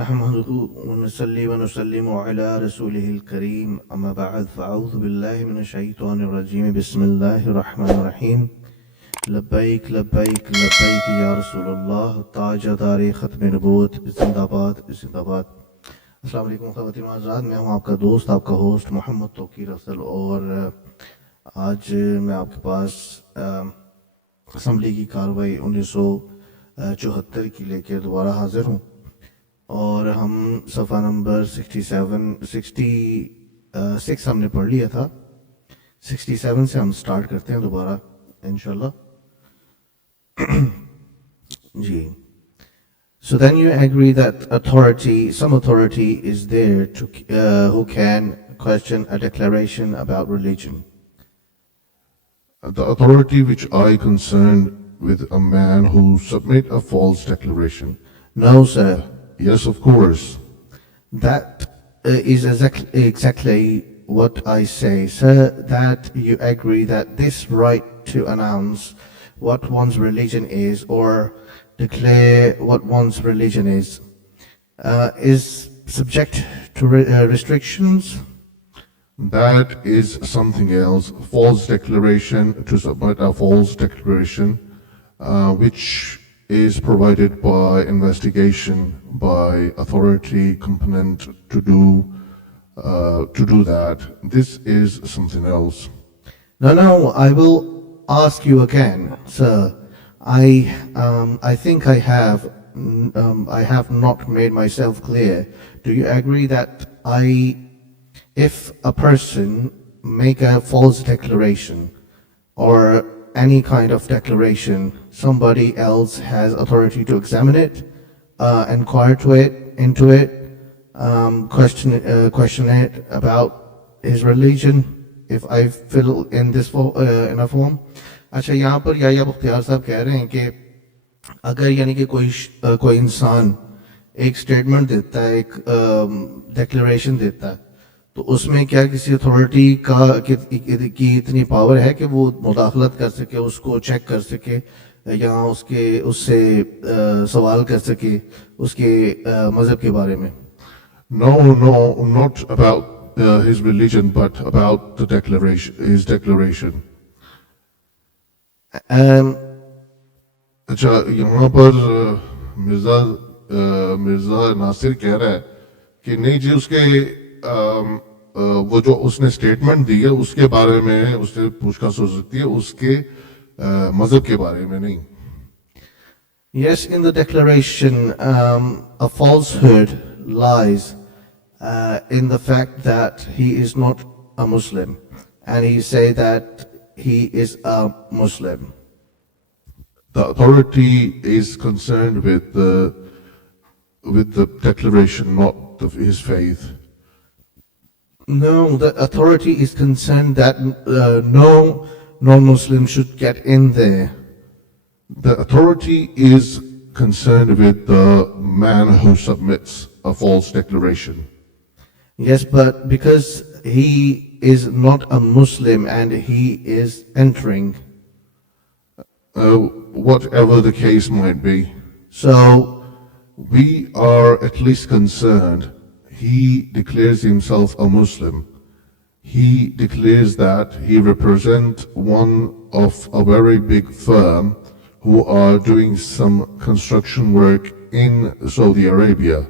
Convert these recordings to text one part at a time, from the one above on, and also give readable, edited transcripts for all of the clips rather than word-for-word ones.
नहमदुहु व नसल्ली व नुसल्लिमु अला रसूलिहिल करीम अम्मा बअद फ़अऊज़ु बिल्लाहि मिनश शैतानिर रजीम बिस्मिल्लाहिर रहमानिर रहीम लब्बैक लब्बैक लब्बैक या रसूलल्लाह ताजदार ख़त्म नबूवत जिंदाबाद जिंदाबाद। अस्सलाम वालेकुम ख़वातीन व हज़रात, मैं हूँ आपका दोस्त आपका होस्ट मोहम्मद तौक़ीर अफ़ज़ल और आज मैं आपके पास असम्बली की कार्रवाई 1974 की लेकर दोबारा हाजिर हूँ और हम सफ़ा नंबर 66 हमने पढ़ लिया था। 67 से हम स्टार्ट करते हैं दोबारा इंशाल्लाह। जी, so then you agree that some authority is there to who can question a declaration about religion. The authority which I concerned with a man who submit a false declaration. No, sir. Yes, of course. That is exactly what I say, sir, that you agree that this right to announce what one's religion is or declare what one's religion is subject to restrictions. That is something else. False declaration, to submit a false declaration, which is provided by investigation by authority component to do that. This is something else. No, I will ask you again, sir. I think I have not made myself clear. Do you agree that if a person make a false declaration or any kind of declaration, somebody else has authority to examine it, inquire into it, question it about his religion, if I fill in this in a form. अच्छा, यहाँ पर याया बख्तियार साहब कह रहे हैं कि अगर यानी कि कोई इंसान एक स्टेटमेंट देता है, एक डिक्लेरेशन देता है, तो उसमें क्या किसी अथॉरिटी की इतनी पावर है कि वो मुदाखलत कर सके, उसको चेक कर सके या उससे सवाल कर सके उसके मजहब के बारे में? No, not about his religion, but about the declaration, his declaration. अच्छा, यहाँ पर मिर्जा नासिर कह रहा है कि नहीं जी, उसके वो जो उसने स्टेटमेंट दी है उसके बारे में उससे पूछताछ हो सकती है, उसके मजहब के बारे में नहीं. Yes, in the declaration, a falsehood lies in the fact that he is not a Muslim, and he say that he is a Muslim. The authority is concerned with the declaration, not his faith. No, the authority is concerned that no non-Muslim should get in there. The authority is concerned with the man who submits a false declaration. Yes, but because he is not a Muslim and he is entering. Whatever the case might be. So, we are at least concerned. He declares himself a Muslim. He declares that he represents one of a very big firm who are doing some construction work in Saudi Arabia.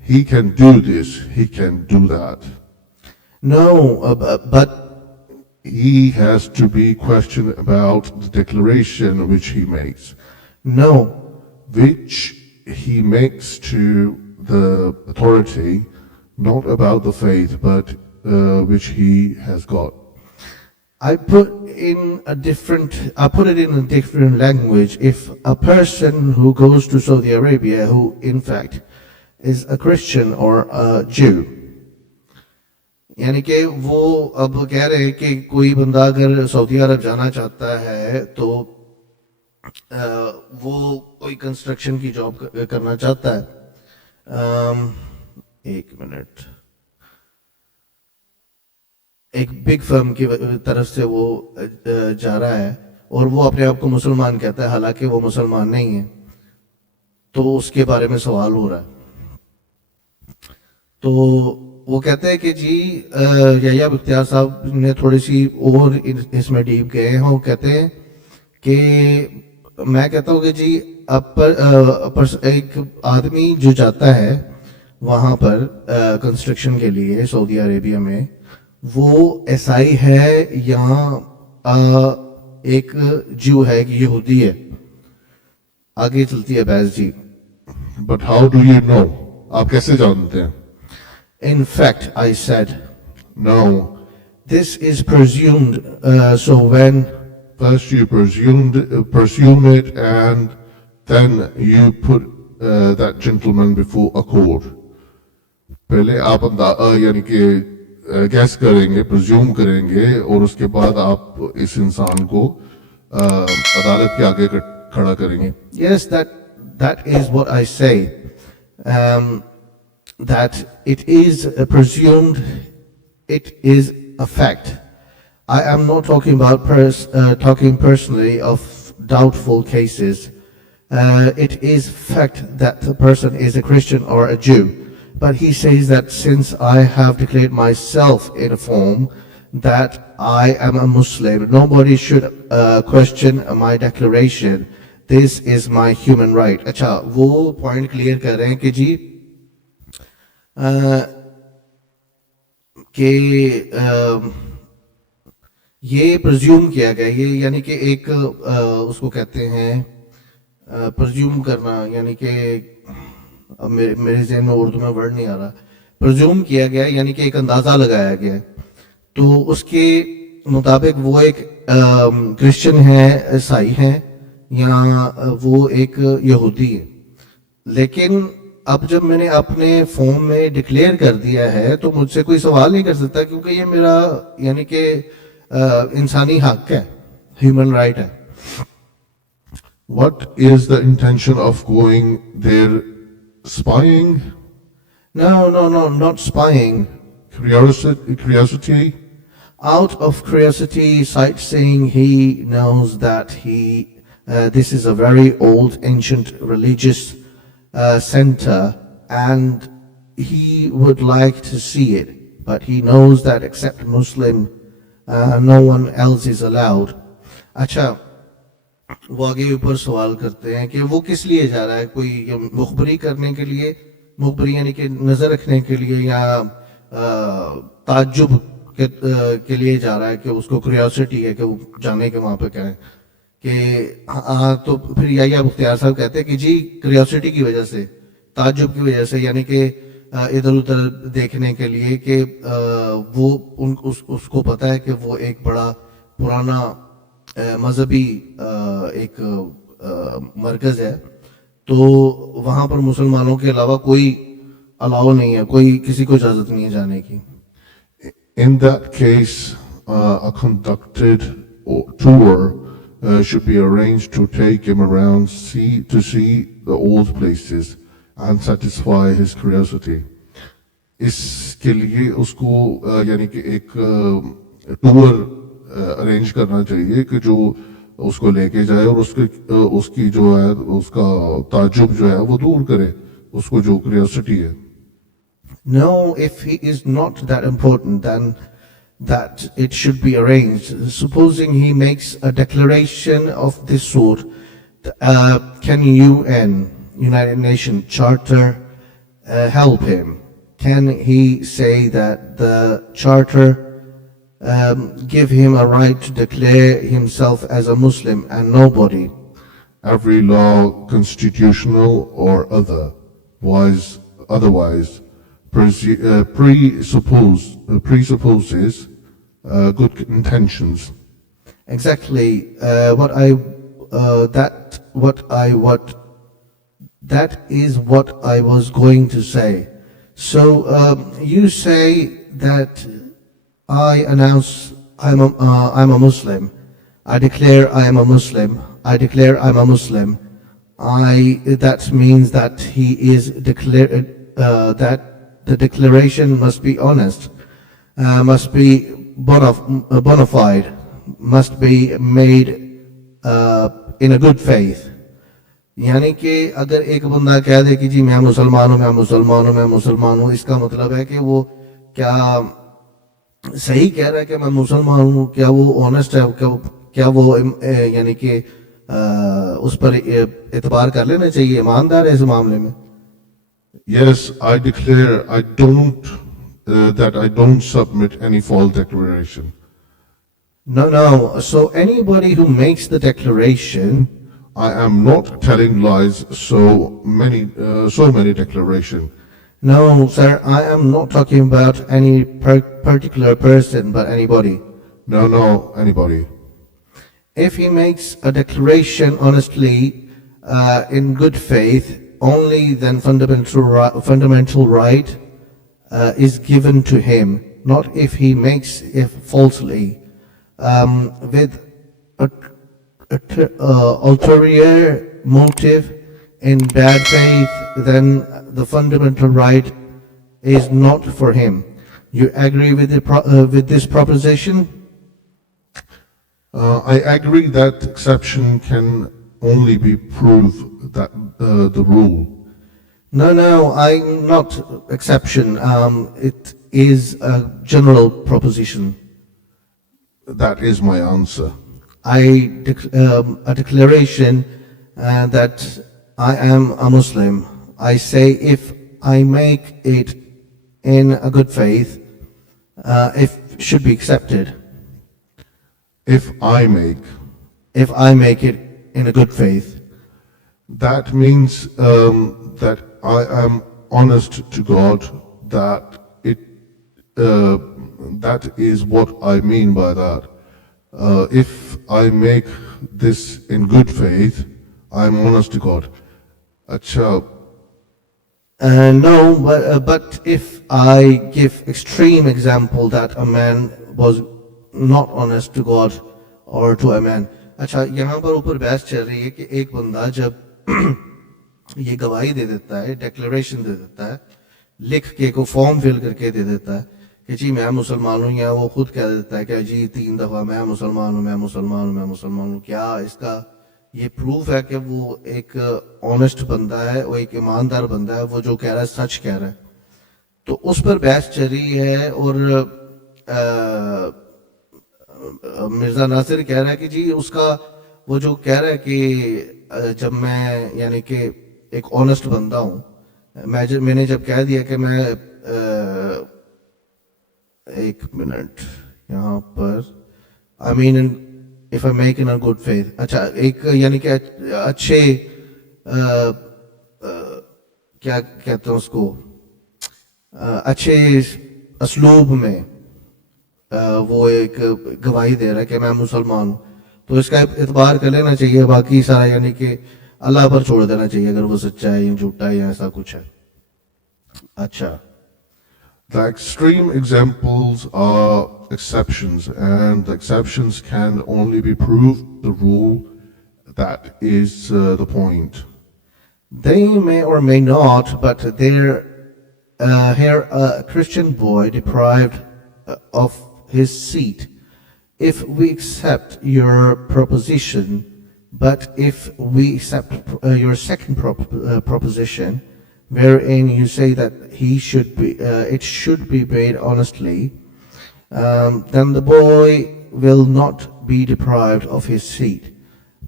He can do this, he can do that. No, but he has to be questioned about the declaration which he makes. No. Which he makes to the authority, not about the faith, but which he has got. I put it in a different language. If a person who goes to Saudi Arabia, who in fact is a Christian or a Jew, यानी कि वो अब कह रहे हैं कि कोई बंदा अगर सऊदी अरब जाना चाहता है तो वो कोई कंस्ट्रक्शन की जॉब करना चाहता है. एक मिनट, एक बिग फर्म की तरफ से वो जा रहा है और वो अपने आप को मुसलमान कहता है, हालांकि वो मुसलमान नहीं है, तो उसके बारे में सवाल हो रहा है. तो वो कहते हैं कि जी याया बख्तियार साहब ने थोड़ी सी और इसमें डीप गए हैं। वो कहते हैं कि मैं कहता हूँ कि जी एक आदमी जो जाता है वहाँ पर कंस्ट्रक्शन के लिए सऊदी अरेबिया में, वो ईसाई है या एक ज्यू है, एक यहूदी है। आगे चलती है बहस जी। But how do you know? आप कैसे जानते हैं? In fact, I said, No. this is presumed. So when First you presume it, and then you put that gentleman before a court. पहले आप यानी कि गैस करेंगे, presume करेंगे, और उसके बाद आप इस इंसान को अदालत के आगे खड़ा करेंगे. yes, that is what I say. That it is presumed, it is a fact. I am not talking about talking personally of doubtful cases. It is fact that the person is a Christian or a Jew. But he says that since I have declared myself in a form that I am a Muslim, nobody should question my declaration. This is my human right. अच्छा, वो point clear कर रहे हैं कि जी कि ये presume किया गया, ये यानी कि एक उसको कहते हैं presume करना, यानी कि अब मेरे ज़हन में उर्दू में वर्ड नहीं आ रहा। presume किया गया यानी कि एक अंदाज़ा लगाया गया है, तो उसके मुताबिक वो एक क्रिश्चियन है, ईसाई है, या वो एक यहूदी है। लेकिन अब जब मैंने अपने फॉर्म में डिक्लेयर कर दिया है तो मुझसे कोई सवाल नहीं कर सकता, क्योंकि ये मेरा यानी कि इंसानी हक है, ह्यूमन राइट है। What is the intention of going there? Spying? No, not spying. Curiosity? Out of curiosity, sightseeing, he knows that this is a very old, ancient religious center, and he would like to see it. But he knows that except Muslim, no one else is allowed. अच्छा, वो आगे ऊपर सवाल करते हैं कि वो किस लिए जा रहा है, कोई मुखबरी करने के लिए, मुखबरी यानी कि नजर रखने के लिए, या ताज्जुब के लिए जा रहा है, कि उसको क्यूरियोसिटी है कि वो जाने के वहां पे क्या है, कि हाँ। तो फिर याया बख्तियार साहब कहते हैं कि जी क्यूरियोसिटी की वजह से, ताज्जुब की वजह से, यानी कि इधर उधर देखने के लिए, कि वो उसको पता है कि वो एक बड़ा पुराना मजहबी एक मरकज है, तो वहां पर मुसलमानों के अलावा कोई अलाउ नहीं है, कोई किसी को इजाजत नहीं है जाने की। In that case, a conducted tour should be arranged to take him around, to see the old places and satisfy his curiosity. इसके लिए उसको यानी कि एक टूर अरेंज करना चाहिए कि जो उसको लेके जाए और उसकी जो है, उसका ताज्जुब जो है वो दूर करे, उसको जो क्यूरियोसिटी है। No, if he is not that important, then that it should be arranged. Supposing he makes a declaration of this sort, can UN, United Nations Charter, help him? Can he say that the Charter give him a right to declare himself as a Muslim and nobody? Every law, constitutional or otherwise, presupposes good intentions. Exactly. That is what I was going to say. So you say that I announce I'm a Muslim. I declare I am a Muslim. I declare I'm a Muslim. That means that he is declared that the declaration must be honest, must be bona fide, must be made in a good faith. यानी कि अगर एक बंदा कह दे कि जी मैं मुसलमान हूं, मैं मुसलमान हूं, मैं मुसलमान हूं, इसका मतलब है कि वो क्या सही कह रहा है कि मैं मुसलमान हूँ, क्या वो ऑनेस्ट है, क्या वो यानी कि उस पर एतबार कर लेना चाहिए, ईमानदार है इस मामले में. Yes, I declare I don't, that I don't submit any false declaration. No. So anybody who makes the declaration, I am not telling lies, so many declaration. no, sir, I am not talking about any particular person, but anybody. No, anybody. If he makes a declaration honestly, in good faith, only then fundamental right is given to him, not if he makes it falsely, with ulterior motive in bad faith, then the fundamental right is not for him. You agree with with this proposition? I agree that exception can only be proof that the rule. No, I'm not exception. It is a general proposition. That is my answer. A declaration that I am a Muslim. I say if I make it in a good faith, it should be accepted. If I make, If I make it in a good faith, that means that I am honest to God, that that is what I mean by that. If I make this in good faith, I am honest to God. Acha, no, but if I give extreme example that a man was not honest to God or to a man. अच्छा, यहाँ पर ऊपर बहस चल रही है कि एक बंदा जब ये गवाही दे देता है, डिक्लेरेशन दे देता है, लिख के को फॉर्म फिल करके दे देता है कि जी मैं मुसलमान हूँ, या वो खुद कह देता है कि जी 3 दफा मैं मुसलमान हूँ, मैं मुसलमान हूँ, मैं मुसलमान हूँ, क्या इसका ये प्रूफ है कि वो एक ऑनेस्ट बंदा है, वो एक ईमानदार बंदा है, वो जो कह रहा है सच कह रहा है? तो उस पर बहस चल रही है. और मिर्जा नासिर कह रहा है कि जी उसका वो जो कह रहा है कि जब मैं यानी कि एक ऑनेस्ट बंदा हूँ, मैंने जब कह दिया कि मैं एक मिनट यहाँ पर I mean if I make in a good faith. अच्छा, एक यानी कि अच्छे क्या कहते हैं उसको, अच्छे असलूब में वो एक गवाही दे रहा है कि मैं मुसलमान हूँ, तो इसका इतबार कर लेना चाहिए, बाकी सारा यानी कि अल्लाह पर छोड़ देना चाहिए अगर वो सच्चा है या झूठा है या ऐसा कुछ है. अच्छा, the extreme examples are exceptions, and the exceptions can only be proved the rule. That is the point. they may or may not, but here a Christian boy deprived of his seat. If we accept your proposition, but if we accept your second proposition, wherein you say that he should be, it should be made honestly, then the boy will not be deprived of his seat,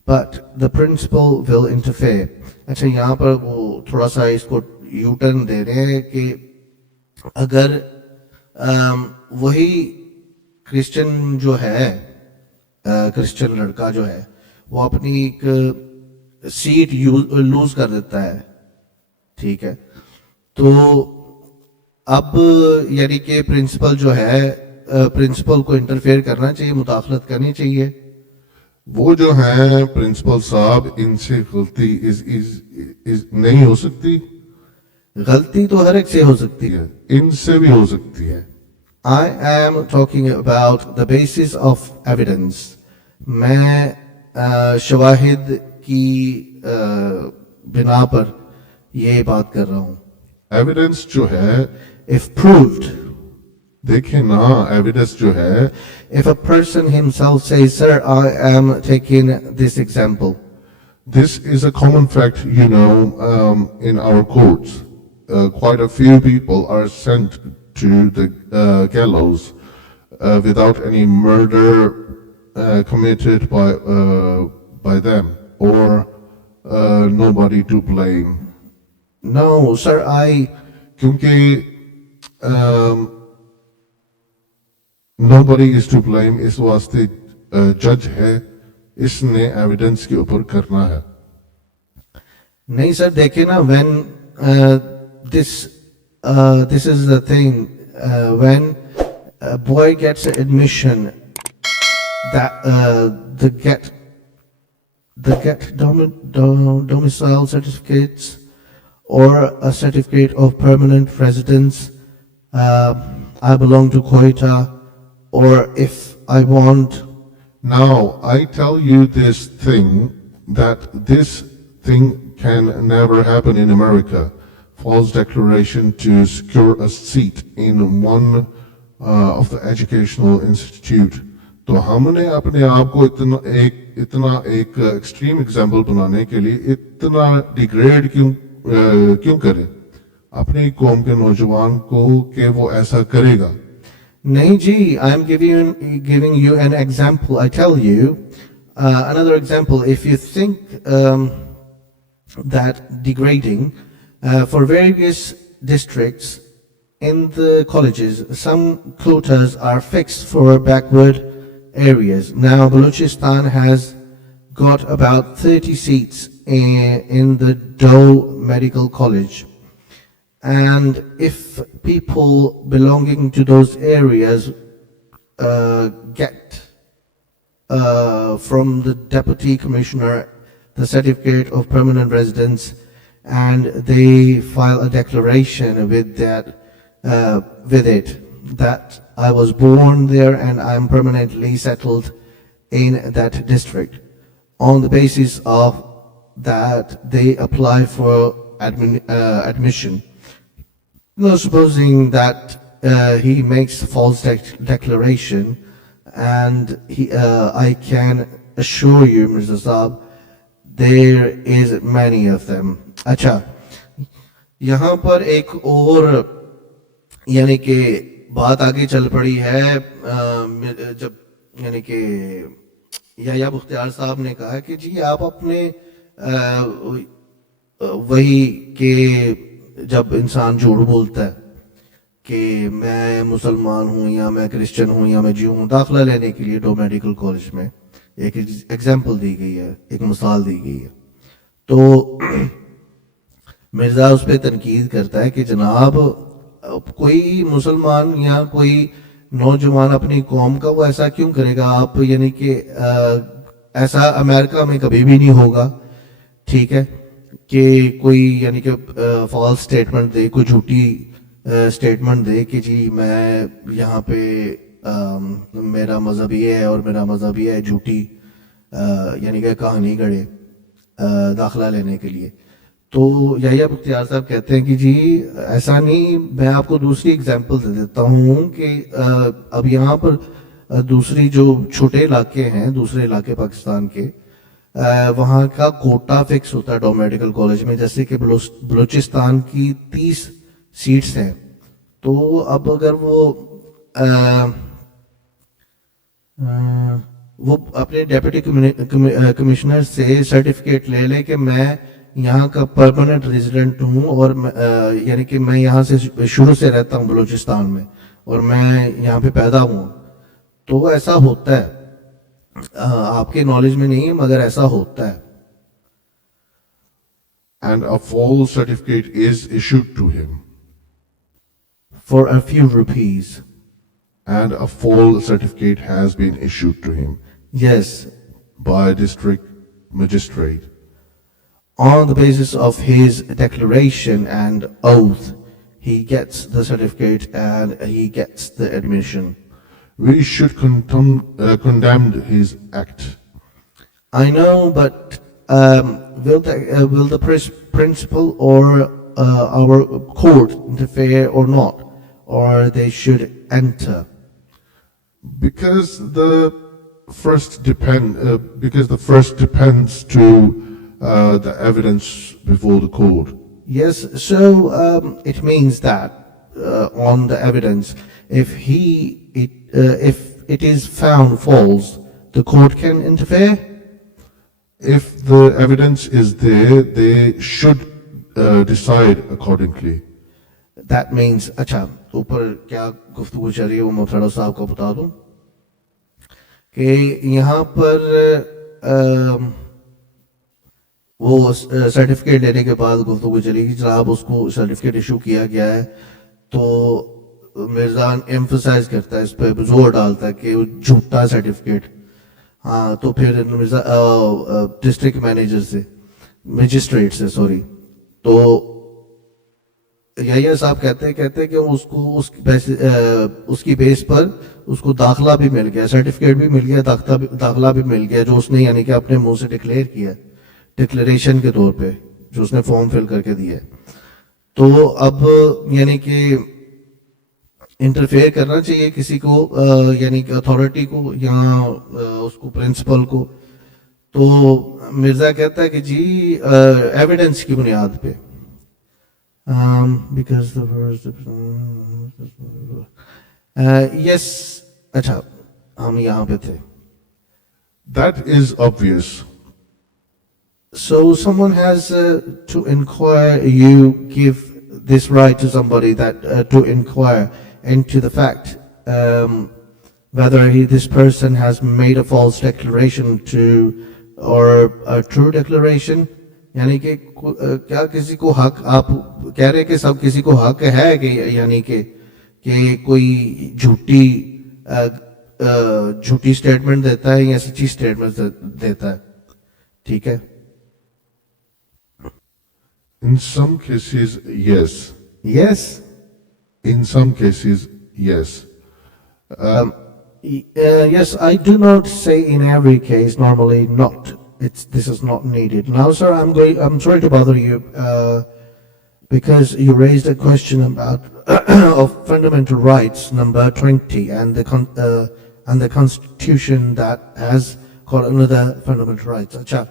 but the principal will interfere. अच्छा, यहाँ पर वो थोड़ा सा इसको U turn दे रहे हैं कि अगर वही क्रिश्चियन जो है, क्रिश्चियन लड़का जो है, वो अपनी एक सीट लूज कर देता है, ठीक है, तो अब यानी कि प्रिंसिपल जो है, प्रिंसिपल को इंटरफेयर करना चाहिए, मुदाखलत करनी चाहिए. वो जो है प्रिंसिपल साहब, इनसे गलती इज नहीं हो सकती. गलती तो हर एक से हो सकती है, इनसे भी हो सकती है. I am talking about the basis of evidence. मैं शवाहिद की बिना पर ये बात कर रहा हूँ. एविडेंस जो है, If proved, देखे ना, एविडेंस जो है, if a person himself says, sir, I am taking this example, This is a common fact, in our courts. Quite a few people are sent to the gallows without any murder committed by them or nobody to blame. No, sir, क्योंकि nobody is to blame, इस वास्ते जज है, इसने एविडेंस के ऊपर करना है. नहीं सर, देखिए ना, when this is the thing, when a boy gets admission, that domicile certificates or a certificate of permanent residence, I belong to Quetta, or if I want. Now, I tell you this thing, that this thing can never happen in America. False declaration to secure a seat in one of the educational institute. तो हमने अपने आप को इतना एक extreme example बनाने के लिए इतना डिग्रेड क्यों करें अपनी कौम के नौजवान को कि वो ऐसा करेगा. नहीं जी, I am giving you an example. I tell you another example. If you think that degrading for various districts in the colleges, some quotas are fixed for backward areas. Now Balochistan has got about 30 seats in the Dole Medical College. And if people belonging to those areas get from the deputy commissioner the certificate of permanent residence, and they file a declaration with it that I was born there and I'm permanently settled in that district, on the basis of that they apply for admission. No, supposing that he makes false declaration, and I can assure you, Mr. Saab, there is many of them. अच्छा, यहाँ पर एक और यानी कि बात आगे चल पड़ी है, जब यानी कि याह्या मुख्तियार साहब ने कहा कि जी आप अपने वही के जब इंसान झूठ बोलता है कि मैं मुसलमान हूँ या मैं क्रिश्चियन हूँ या मैं जीव हूँ, दाखिला लेने के लिए डो मेडिकल कॉलेज में एक एग्जाम्पल दी गई है, एक मिसाल दी गई है, तो मिर्जा उस पर तनकीद करता है कि जनाब कोई मुसलमान या कोई नौजवान अपनी कौम का वो ऐसा क्यों करेगा, आप यानी कि ऐसा अमेरिका में कभी भी नहीं होगा, ठीक है, कि कोई यानी कि फॉल्स स्टेटमेंट दे, कोई झूठी स्टेटमेंट दे कि जी मैं यहाँ पे मेरा मज़हब ये है और मेरा मज़हब ये है, झूठी यानी कि कहानी गढ़े दाखिला लेने के लिए. तो याह्या मुख्तियार साहब कहते हैं कि जी ऐसा नहीं, मैं आपको दूसरी एग्जांपल दे देता हूँ कि अब यहाँ पर दूसरी जो छोटे इलाके हैं, दूसरे इलाके पाकिस्तान के, वहाँ का कोटा फिक्स होता है डो मेडिकल कॉलेज में, जैसे कि बलूचिस्तान की 30 सीट्स हैं. तो अब अगर वो अपने डेप्यूटी कमिश्नर से सर्टिफिकेट ले ले कि मैं यहाँ का परमानेंट रेजिडेंट हूँ और यानी कि मैं यहाँ से शुरू से रहता हूँ बलूचिस्तान में और मैं यहाँ पे पैदा हूँ, तो ऐसा होता है, आपके नॉलेज में नहीं है मगर ऐसा होता है. And a false certificate is issued to him. For a few rupees. And a false certificate has been issued to him. Yes. By a district magistrate. On the basis of his declaration and oath, he gets the certificate and he gets the admission. We should condemn his act. I know, but will the principal or our court interfere or not, or they should enter? Because the first depends to the evidence before the court. Yes, so it means that on the evidence, if it is found false, the court can interfere. If the evidence is there, they should decide accordingly. That means, अच्छा ऊपर क्या गुफ्तगू चल रही है वो मैं थोड़ा सा आपको बता दूं कि यहाँ पर वो सर्टिफिकेट लेने के बाद गुफ्तगू चली कि जनाब उसको सर्टिफिकेट इशू किया गया है, तो मिर्जा एम्फसाइज करता है, इस पर जोर डालता है कि वो झूठा सर्टिफिकेट। हाँ, तो फिर मिर्जा डिस्ट्रिक्ट मैनेजर से, मजिस्ट्रेट से सॉरी, तो यही साहब कहते हैं कि उसको उसकी बेस पर उसको दाखला भी मिल गया, सर्टिफिकेट भी मिल गया, दाखला भी मिल गया, जो उसने यानी कि अपने मुंह से डिक्लेयर किया, डिक्लेरेशन के तौर पे जो उसने फॉर्म फिल करके दिया है। तो अब यानी कि इंटरफेयर करना चाहिए किसी को, यानी कि अथॉरिटी को या उसको प्रिंसिपल को। तो मिर्जा कहता है कि जी एविडेंस की बुनियाद पे, because the first yes, अच्छा हम यहाँ पे थे। That is obvious. So someone has to inquire, you give this right to somebody that to inquire into the fact whether this person has made a false declaration to or a true declaration. यानी कि क्या किसी को हक, आप कह रहे हैं कि सब किसी को हक है कि यानी कि कोई झूठी स्टेटमेंट देता है या सच्ची स्टेटमेंट देता है, ठीक है? In some cases, yes. Yes. In some cases, yes. Yes, I do not say in every case. Normally, not. This is not needed. Now, sir, I'm sorry to bother you because you raised a question about of fundamental rights, number 20, and the Constitution that has got another fundamental rights. अच्छा,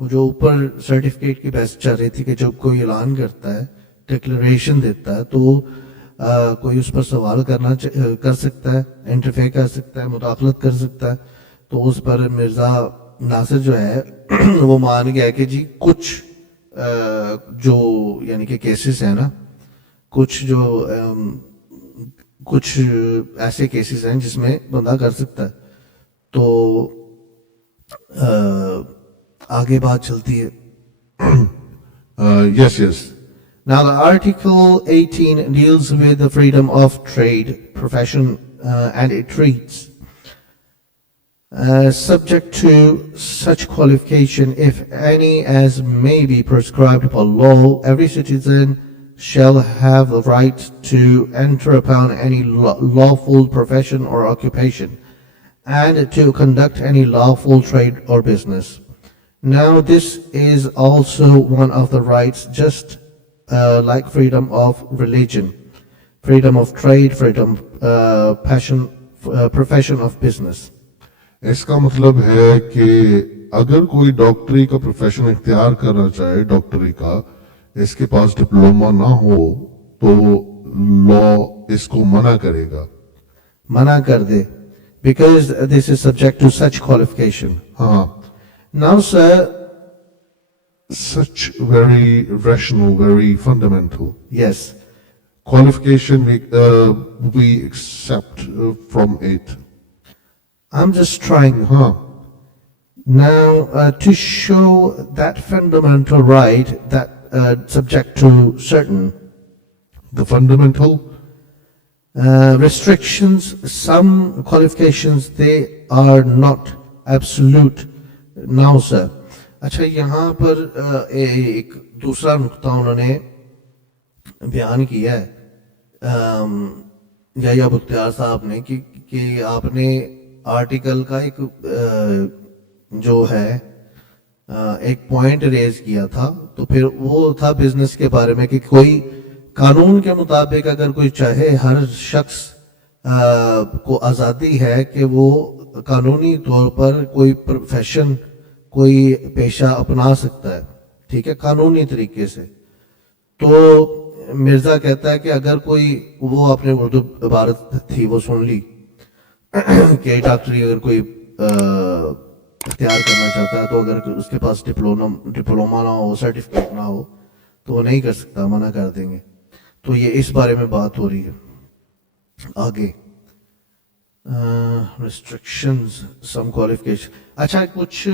वो जो ऊपर सर्टिफिकेट की बहस चल रही थी कि जब कोई ऐलान करता है, डिक्लेरेशन देता है, तो कोई उस पर सवाल कर सकता है, इंटरफेयर कर सकता है, मुदाखलत कर सकता है। तो उस पर मिर्जा नासिर जो है वो मान गया कि जी कुछ जो यानी कि केसेस है ना, कुछ ऐसे केसेस हैं जिसमें बंदा कर सकता है। तो आगे बात चलती है। Yes. Now the Article 18 deals with the freedom of trade, profession, and it reads, subject to such qualification, if any, as may be prescribed by law, every citizen shall have the right to enter upon any lawful profession or occupation, and to conduct any lawful trade or business. Now this is also one of the rights, just like freedom of religion, freedom of trade, freedom profession of business. इसका मतलब है कि अगर कोई डॉक्टरी का प्रोफेशन इख्तियार करना चाहे, डॉक्टरी का, इसके पास डिप्लोमा ना हो तो लॉ इसको मना करेगा, मना कर दे, because this is subject to such qualification. हाँ. Now, sir, such very rational, very fundamental. Yes. Qualification we accept from it. I'm just trying. Now, to show that fundamental right that subject to certain the fundamental restrictions, some qualifications, they are not absolute. Now, sir. अच्छा, यहाँ पर एक दूसरा नुक्ता उन्होंने बयान किया है याया बख्तियार साहब ने कि आपने आर्टिकल का एक जो है एक पॉइंट रेज किया था, तो फिर वो था बिजनेस के बारे में कि कोई कानून के मुताबिक अगर कोई चाहे, हर शख्स को आज़ादी है कि वो कानूनी तौर पर कोई प्रोफेशन, कोई पेशा अपना सकता है, ठीक है, कानूनी तरीके से। तो मिर्जा कहता है कि अगर कोई, वो आपने उर्दू इबारत थी वो सुन ली कि डॉक्टरी अगर कोई इख्तियार करना चाहता है तो अगर उसके पास डिप्लोमा ना हो, सर्टिफिकेट ना हो, तो वो नहीं कर सकता, मना कर देंगे। तो ये इस बारे में बात हो रही है। आगे रिस्ट्रिक्शंस सम क्वालिफिकेशन। अच्छा, कुछ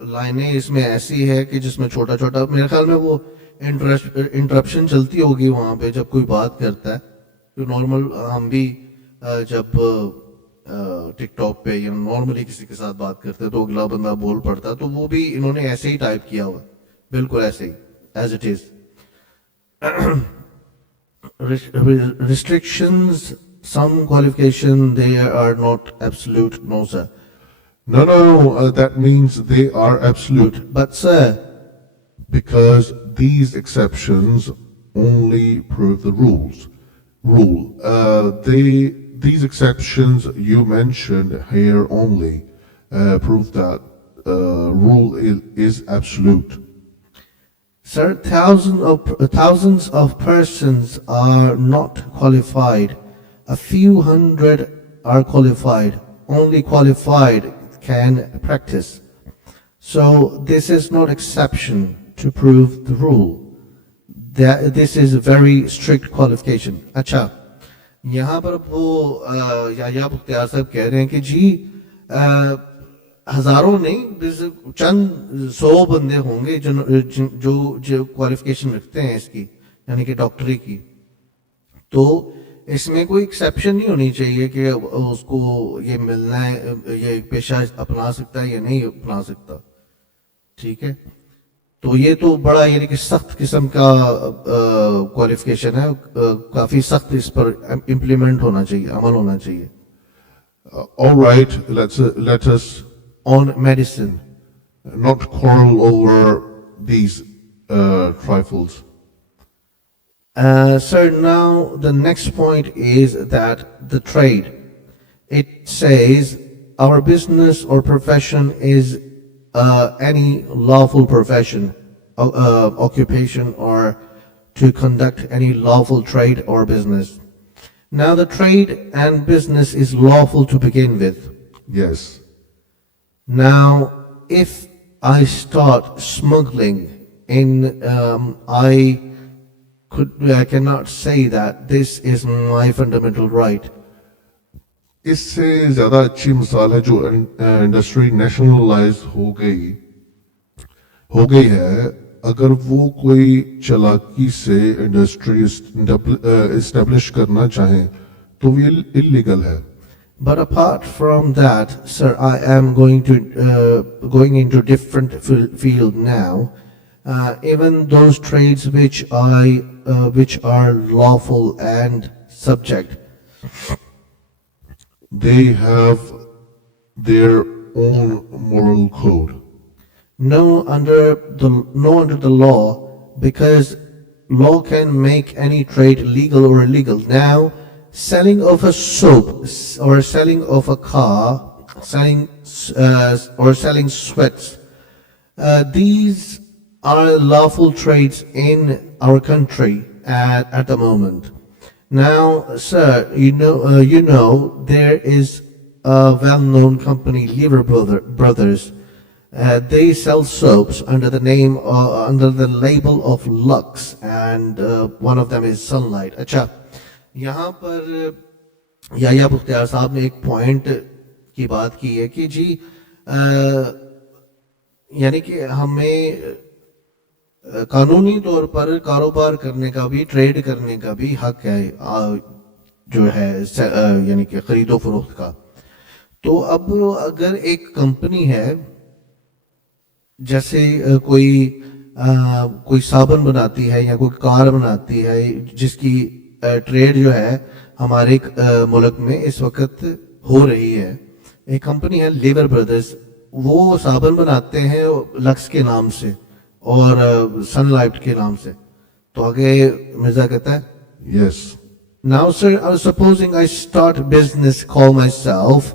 लाइनें इसमें ऐसी है कि जिसमें छोटा छोटा, मेरे ख्याल में वो इंटरप्शन चलती होगी वहां पे जब कोई बात करता है। तो नॉर्मल हम भी जब टिकटॉक पे या नॉर्मली किसी के साथ बात करते हैं तो अगला बंदा बोल पड़ता है, तो वो भी इन्होंने ऐसे ही टाइप किया हुआ, बिल्कुल ऐसे ही, as it is. Restrictions, some qualification, they are not absolute, no sir. No, that means they are absolute But sir, because these exceptions only prove the rule. These exceptions you mentioned here only prove that rule is absolute. sir, thousands of persons are not qualified. A few hundred are qualified. Only qualified can practice. So this is not exception to prove the rule. This is a very strict qualification. अच्छा, यहाँ पर वो या मुख्तियार साहब कह रहे हैं कि जी हजारों नहीं, चंद 100 बंदे होंगे जो क्वालिफिकेशन रखते हैं इसकी, यानी कि डॉक्टरी की। तो इसमें कोई एक्सेप्शन नहीं होनी चाहिए कि उसको ये मिलना है, ये पेशा अपना सकता है या नहीं अपना सकता, ठीक है। तो ये तो बड़ा यानी कि सख्त किस्म का क्वालिफिकेशन है, काफी सख्त इस पर इम्प्लीमेंट होना चाहिए, अमल होना चाहिए। All right, let us On medicine, not quarrel over these trifles. Sir, now the next point is that the trade. It says our business or profession is any lawful profession, occupation, or to conduct any lawful trade or business. Now the trade and business is lawful to begin with. Yes. Now, if I start smuggling in, I cannot say that this is my fundamental right. इससे ज्यादा अच्छी मिसाल है जो industry nationalise हो गई है। अगर वो कोई चालाकी से इंडस्ट्री इस्टेब्लिश करना चाहे तो वो इलीगल है। But apart from that, sir, I am going into different field now. Even those trades which are lawful and subject, they have their own moral code. no under the law, because law can make any trade legal or illegal. Now, selling of a soap or selling of a car, selling sweats, these are lawful trades in our country at the moment. Now, sir, you know there is a well-known company, Lever Brothers. They sell soaps under the label of Lux, and one of them is Sunlight. अच्छा, यहाँ पर या मुख्तियार साहब ने एक पॉइंट की बात की है कि जी यानी कि हमें कानूनी तौर पर कारोबार करने का भी, ट्रेड करने का भी हक है, जो है यानी कि खरीदो फरोख्त का। तो अब अगर एक कंपनी है, जैसे कोई साबुन बनाती है या कोई कार बनाती है, जिसकी ट्रेड जो है हमारे मुल्क में इस वक्त हो रही है, एक कंपनी है लेवर ब्रदर्स, वो साबुन बनाते हैं लक्स के नाम से और सनलाइट के नाम से। तो आगे मिर्जा कहता है, Yes. Now, sir, supposing I start business, call myself,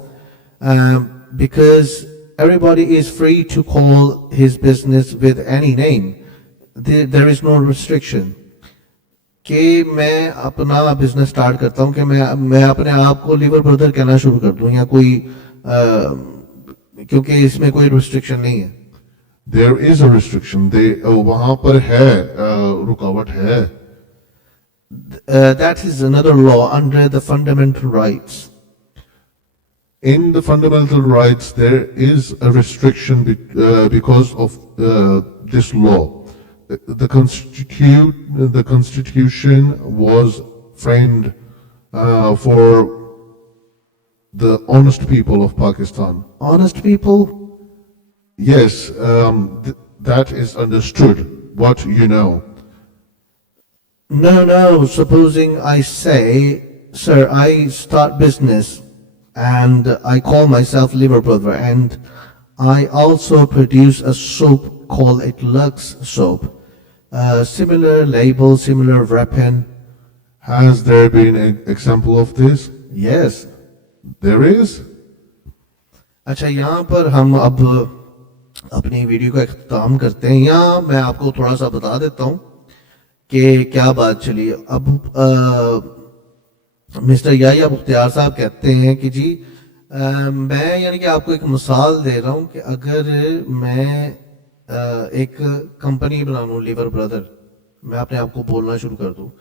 because everybody is free to call his business with any name. There is no restriction. कि मैं अपना बिजनेस स्टार्ट करता हूँ कि मैं अपने आप को लिवर ब्रदर कहना शुरू कर दूं या कोई क्योंकि इसमें कोई रिस्ट्रिक्शन नहीं है. There is a restriction. वहां पर है रुकावट है. That is another law under the fundamental rights. In the fundamental rights, there is a restriction because of this law. The Constitution was framed for the honest people of Pakistan. Honest people? Yes, that is understood. What you know. No. Supposing I say, sir, I start business and I call myself Liver Brother and I also produce a soap called it Lux soap. Similar label, similar wrapping. Has there been an example of this? Yes. There is? अच्छा, यहाँ पर हम अब अपनी वीडियो का इख्तिताम करते हैं. यहाँ मैं आपको थोड़ा सा बता देता हूँ कि क्या बात चली. अब मिस्टर याहिया मुख्तियार साहब कहते हैं कि जी मैं यानी कि आपको एक मिसाल दे रहा हूँ कि अगर मैं एक कंपनी बना लूँ लिवर ब्रदर, मैं अपने आप को बोलना शुरू कर दूँ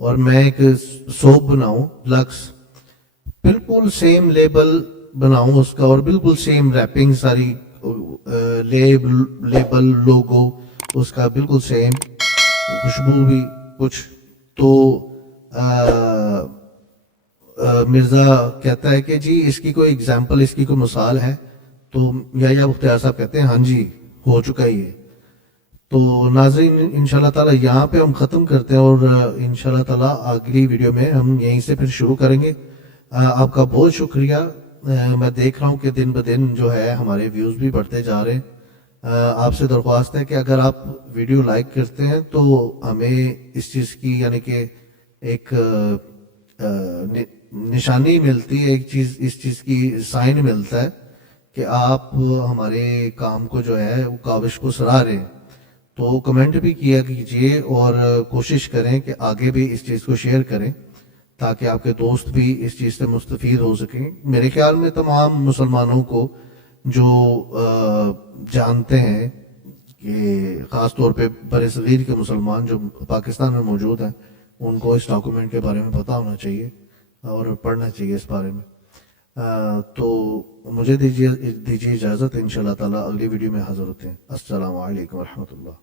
और मैं एक सोप बनाऊँ लक्स, बिल्कुल सेम लेबल बनाऊँ उसका और बिल्कुल सेम रैपिंग सारी लेबल लोगो उसका बिल्कुल सेम, खुशबू भी कुछ. तो मिर्ज़ा कहता है कि जी इसकी कोई एग्जाम्पल, इसकी कोई मिसाल है. तो याहिया मुख्तियार साहब कहते हैं हाँ जी हो चुका ही है. तो नाज़रीन इंशाल्लाह ताला यहाँ पे हम ख़त्म करते हैं और इंशाल्लाह ताला अगली वीडियो में हम यहीं से फिर शुरू करेंगे. आपका बहुत शुक्रिया. मैं देख रहा हूँ कि दिन ब दिन जो है हमारे व्यूज़ भी बढ़ते जा रहे हैं. आपसे दरख्वास्त है कि अगर आप वीडियो लाइक करते हैं तो हमें इस चीज़ की यानी कि एक निशानी मिलती है, एक चीज़ इस चीज़ की साइन मिलता है कि आप हमारे काम को जो है वो काविश को सराह रहे हैं. तो कमेंट भी किया कीजिए और कोशिश करें कि आगे भी इस चीज़ को शेयर करें ताकि आपके दोस्त भी इस चीज़ से मुस्तफ़ीद हो सकें. मेरे ख्याल में तमाम मुसलमानों को जो जानते हैं कि ख़ास तौर पे बरसगीर के मुसलमान जो पाकिस्तान में मौजूद हैं उनको इस डॉक्यूमेंट के बारे में पता होना चाहिए और पढ़ना चाहिए इस बारे में. तो मुझे दीजिए इजाज़त. इंशाल्लाह ताला अगली वीडियो में हाज़िर होते हैं. अस्सलामु अलैकुम व रहमतुल्लाह.